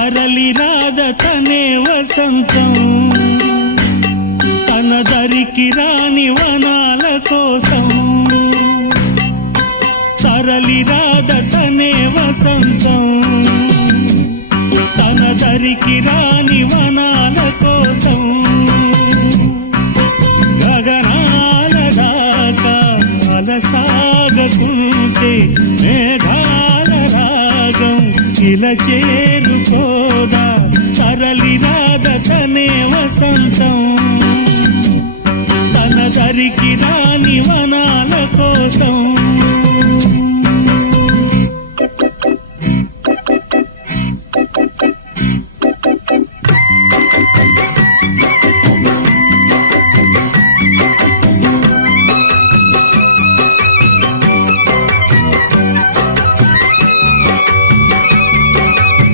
తరలి రాద తనే వసంతం. తన దరికి రాని వనాల కోసం. తరలి రాద తనే వసంతం. తన దరికి రాని వనాల కోసం. గగనాల దాకా అలసాగకుంటే మేఘాల రాగం. ఇలా చేరుకోదా తరలి రాద తనే వసంతం. తన దరికి రాని వనాల కోసం